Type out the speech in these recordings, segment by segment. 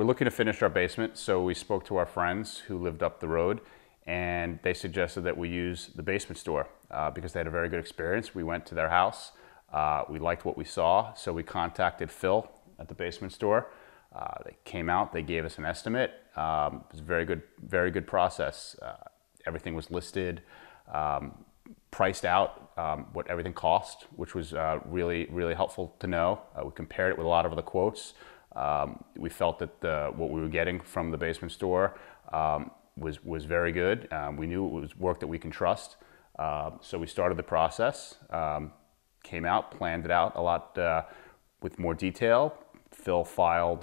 We're looking to finish our basement, so we spoke to our friends who lived up the road, and they suggested that we use the basement store because they had a very good experience. We went to their house. We liked what we saw, so we contacted Phil at the basement store. They came out, they gave us an estimate. It was a very good process. Everything was listed, priced out, what everything cost, which was really helpful to know. We compared it with a lot of other quotes. We felt that what we were getting from the basement store was very good. We knew it was work that we can trust. So we started the process, came out, planned it out a lot with more detail. Phil filed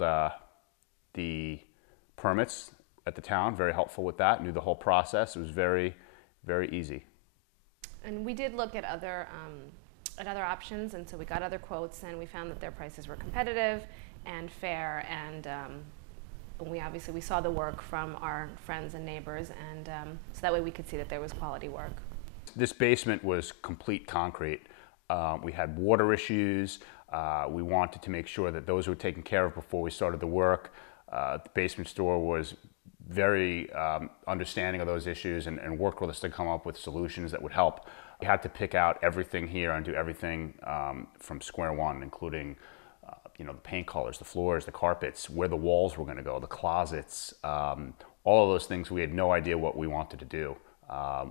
the permits at the town, very helpful with that, knew the whole process. It was very easy. And we did look at other options, and so we got other quotes, and we found that their prices were competitive and fair, and we saw the work from our friends and neighbors, and so that way we could see that there was quality work. This basement was complete concrete. We had water issues. We wanted to make sure that those were taken care of before we started the work. The basement store was very understanding of those issues and worked with us to come up with solutions that would help. We had to pick out everything here and do everything from square one, including the paint colors, the floors, the carpets, where the walls were going to go, the closets, all of those things. We had no idea what we wanted to do.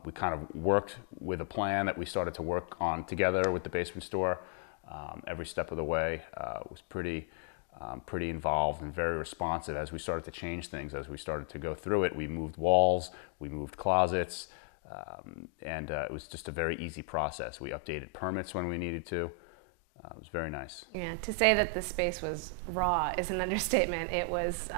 We kind of worked with a plan that we started to work on together with the basement store. Every step of the way was pretty involved and very responsive. As we started to change things, as we started to go through it, we moved walls, we moved closets, and it was just a very easy process. We updated permits when we needed to. It was very nice. Yeah, to say that the space was raw is an understatement. It was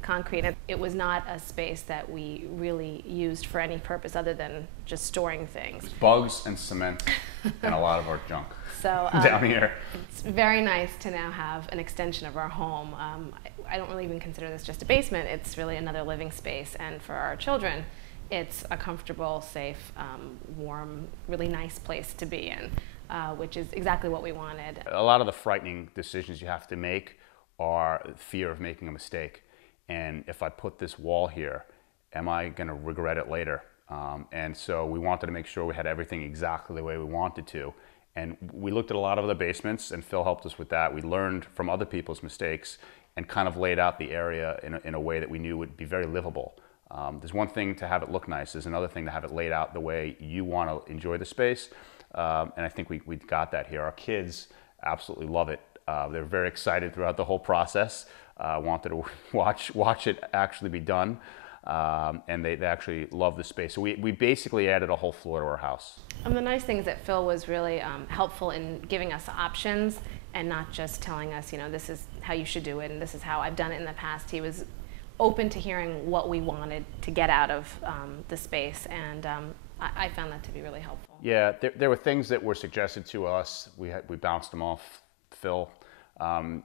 concrete. It was not a space that we really used for any purpose other than just storing things. It was bugs and cement and a lot of our junk down here. It's very nice to now have an extension of our home. I don't really even consider this just a basement. It's really another living space, and for our children, it's a comfortable, safe, warm, really nice place to be in. Which is exactly what we wanted. A lot of the frightening decisions you have to make are fear of making a mistake. And if I put this wall here, am I going to regret it later? And so we wanted to make sure we had everything exactly the way we wanted to. And we looked at a lot of other basements, and Phil helped us with that. We learned from other people's mistakes and kind of laid out the area in a way that we knew would be very livable. There's one thing to have it look nice. There's another thing to have it laid out the way you want to enjoy the space. And I think we got that here. Our kids absolutely love it. They're very excited throughout the whole process. Wanted to watch it actually be done, and they actually love the space. So we basically added a whole floor to our house. The nice thing is that Phil was really helpful in giving us options and not just telling us, this is how you should do it and this is how I've done it in the past. He was open to hearing what we wanted to get out of the space, and I found that to be really helpful. Yeah, there were things that were suggested to us. We bounced them off Phil.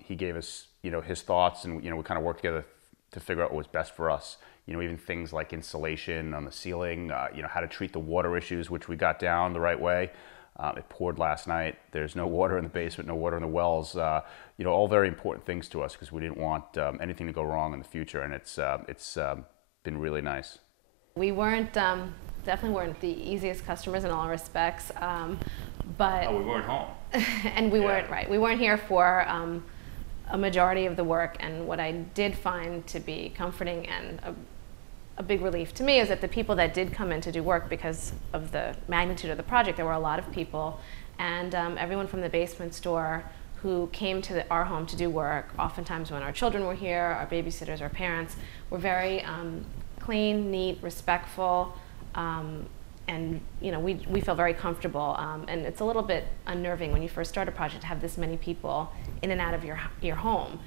He gave us, his thoughts, and we kind of worked together to figure out what was best for us. Even things like insulation on the ceiling, how to treat the water issues, which we got down the right way. It poured last night. There's no water in the basement, no water in the wells. All very important things to us because we didn't want anything to go wrong in the future, and it's been really nice. We definitely weren't the easiest customers in all respects, but we weren't home. And we weren't here for a majority of the work. And what I did find to be comforting and a big relief to me is that the people that did come in to do work, because of the magnitude of the project, there were a lot of people, and everyone from the basement store who came to our home to do work, oftentimes when our children were here, our babysitters, our parents, were very clean, neat, respectful, and we feel very comfortable. And it's a little bit unnerving when you first start a project to have this many people in and out of your home,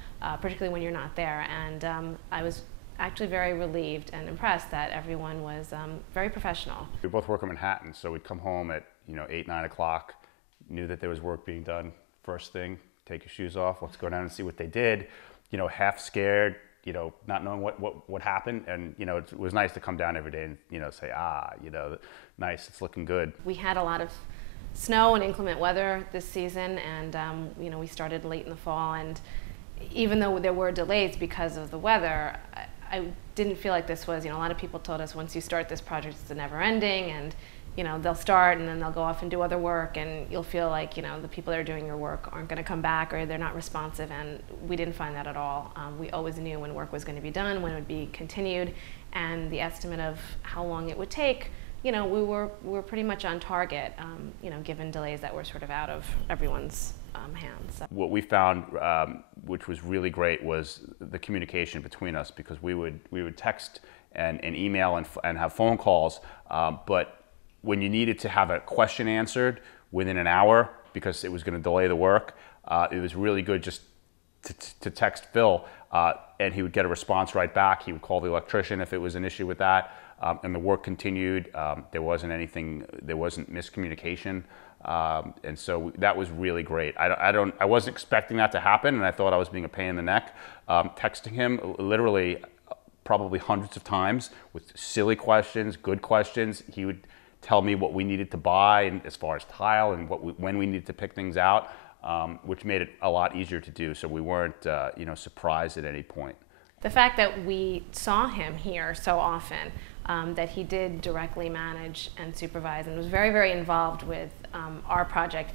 particularly when you're not there. And I was actually very relieved and impressed that everyone was very professional. We both work in Manhattan, so we'd come home at 8, 9 o'clock, knew that there was work being done. First thing, take your shoes off, let's go down and see what they did. Half scared, not knowing what happened, and it was nice to come down every day and say, nice, it's looking good. We had a lot of snow and inclement weather this season, and we started late in the fall, and even though there were delays because of the weather, I didn't feel like this was, a lot of people told us once you start this project, it's a never ending, and they'll start and then they'll go off and do other work, and you'll feel like, the people that are doing your work aren't going to come back, or they're not responsive, and we didn't find that at all. We always knew when work was going to be done, when it would be continued, and the estimate of how long it would take, we were pretty much on target, given delays that were sort of out of everyone's hands. So. What we found, which was really great, was the communication between us, because we would text and email and have phone calls, but when you needed to have a question answered within an hour because it was going to delay the work, it was really good just to text Phil, and he would get a response right back. He would call the electrician if it was an issue with that, and the work continued. There wasn't miscommunication, and so that was really great. I wasn't expecting that to happen, and I thought I was being a pain in the neck, texting him literally probably hundreds of times with silly questions, good questions. He would tell me what we needed to buy, and as far as tile, and when we needed to pick things out, which made it a lot easier to do. So we weren't, surprised at any point. The fact that we saw him here so often, that he did directly manage and supervise, and was very, very involved with our project.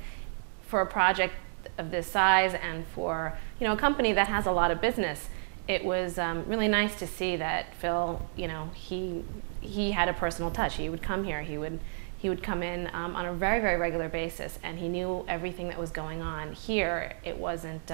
For a project of this size, and for a company that has a lot of business, it was really nice to see that Phil, he had a personal touch. He would come here. He would come in on a very, very regular basis, and he knew everything that was going on here. It wasn't,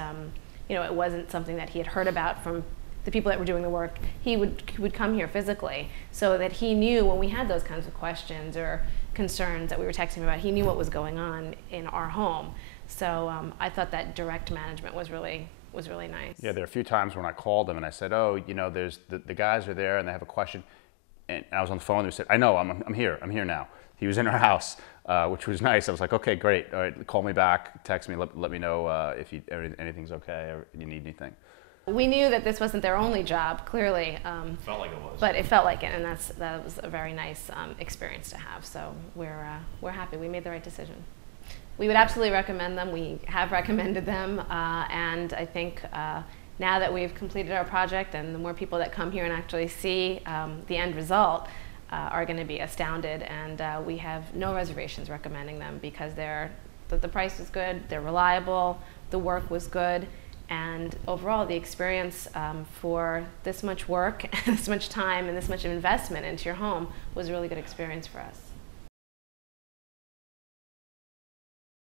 it wasn't something that he had heard about from the people that were doing the work. He would come here physically, so that he knew when we had those kinds of questions or concerns that we were texting about, he knew what was going on in our home. So I thought that direct management was really nice. Yeah, there are a few times when I called him and I said, "Oh, there's the guys are there and they have a question." And I was on the phone and he said, "I know, I'm here now." He was in our house, which was nice. I was like, "Okay, great. All right, call me back, text me, let me know if anything's okay or you need anything." We knew that this wasn't their only job, clearly. Felt like it was. But it felt like it, and that was a very nice experience to have. So we're happy. We made the right decision. We would absolutely recommend them. We have recommended them, and I think now that we've completed our project, and the more people that come here and actually see the end result are going to be astounded, and we have no reservations recommending them, because the price is good, they're reliable, the work was good, and overall the experience for this much work, this much time, and this much investment into your home was a really good experience for us.